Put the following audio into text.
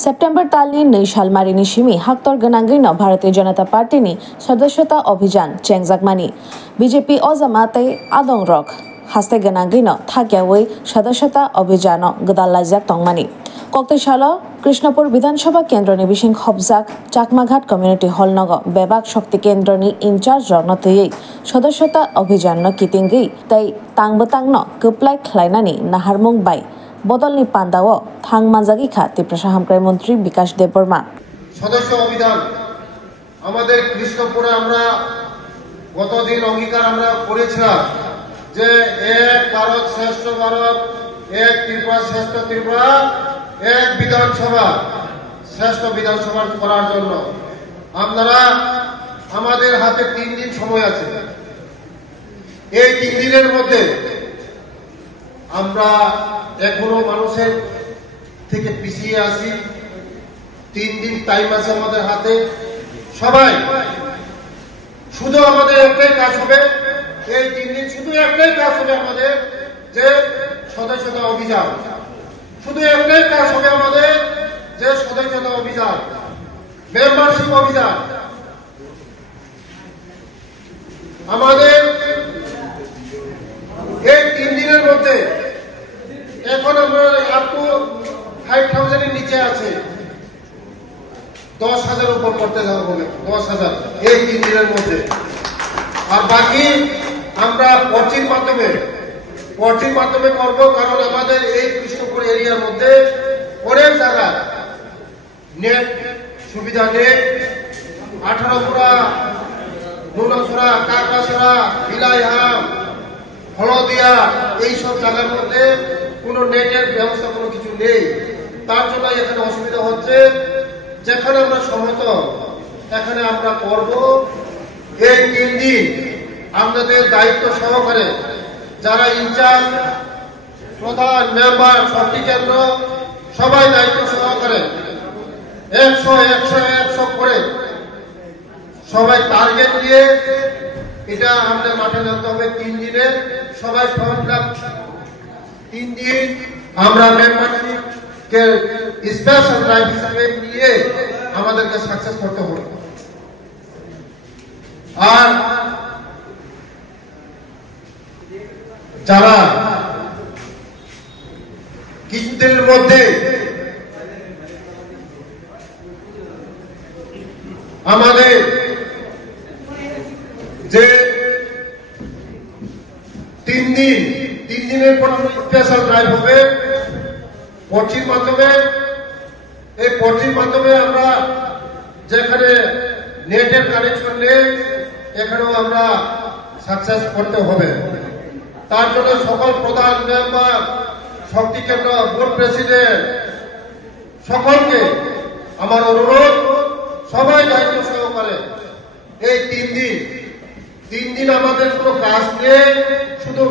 September तालनि 2 सालमारिनि Simi हाक्तर गनांगैनो Bharatiya Janata पार्टीनि सदस्यता अभियान चेंजाकमानि बीजेपी अ जमातै आदं रक हास्ते गनांगैनो थाक्यावै सदस्यता अभियान गदालाइजाक तंगमानि कक्तेशाला कृष्णपुर विधानसभा केन्द्रनि बिसिं खबजाक चाकमाघाट कम्युनिटी हल नग बेबाक शक्ति केन्द्रनि इनचार्ज रनतयै सदस्यता अभियान कितिंगै तै तांबतांगनो कप्लाय खलायनानि नाहारमुं बाय बदलनि पान्दाव थांग मानजागिखा त्रिपुरा हामक्राय मंत्री विकास देबबर्मा सदस्य अभियान আমাদের কৃষ্ণপুরে আমরা গতদিন অঙ্গীকার আমরা করেছিলাম যে এক ভারত শ্রেষ্ঠ ভারত এক ত্রিপুরা শ্রেষ্ঠ ত্রিপুরা এক বিধানসভা শ্রেষ্ঠ বিধানসভা করার জন্য আপনারা আমাদের হাতে 3 দিন সময় আছে এই 3 দিনের মধ্যে আমরা এখনো মানুষের থেকে পিছিয়ে আছি 3 দিন টাইম আছে আমাদের হাতে সবাই শুধু আমাদের একটাই কাজ হবে এই 3 দিন শুধু একটাই কাজ হবে আমাদের যে সদস্যতা অভিযান শুধু একটাই কাজ হবে আমাদের যে সদস্যতা অভিযান মেম্বারশিপ অভিযান আমাদের এই 3 দিনের মধ্যে এখন আমরা আপ টু 5000 এর নিচে আছে 10,000 উপর করতে হবে 10,000 এই 3 দিনের মধ্যে আর বাকি আমরা পর্চির মাধ্যমে করব কারণ আমাদের এই কৃষ্ণপুর এরিয়ার মধ্যে অনেক জায়গা নেট সুবিধা নেই 18পুরা নুনাসরা কাকাসরা বিলাইহাম হলদিয়া এই সব জায়গার মধ্যে কোনো নেটের ব্যবস্থা কোনো কিছু নেই তার জন্য এখানে অসুবিধা হচ্ছে যেখানে আমরা সম্মত এখানে আমরা করব এই 3 দিন আমাদের দায়িত্ব সহকারে যারা ইনচার্জ প্রধান মেম্বার শক্তি কেন্দ্র সবাই দায়িত্ব সহকারে 100 করে সবাই টার্গেট দিয়ে এটা আমাদের মাঠে নামতে হবে 3 দিনে সবাই ফর্ম ফিল আপ 3 দিন আমরা মেম্বারশিপ কে স্পেশাল ড্রাইভ হিসেবে নিয়ে আমাদেরকে সাকসেস করতে হবে আর যারা কিছুদিনের মধ্যে আমাদের যে 3 দিনের পর স্পেশাল ড্রাইভ হবে পর্চির মাধ্যমে আমরা যেখানে নেটের কানেকশন নেই এখানেও আমরা সাকসেস করতে হবে তার জন্য সকল প্রধান মেম্বার শক্তি কেন্দ্র বোর্ড প্রেসিডেন্ট সকলকে আমার অনুরোধ সবাই দায়িত্ব সহকারে এই 3 দিন আমাদের কোনো কাজ নেই শুধু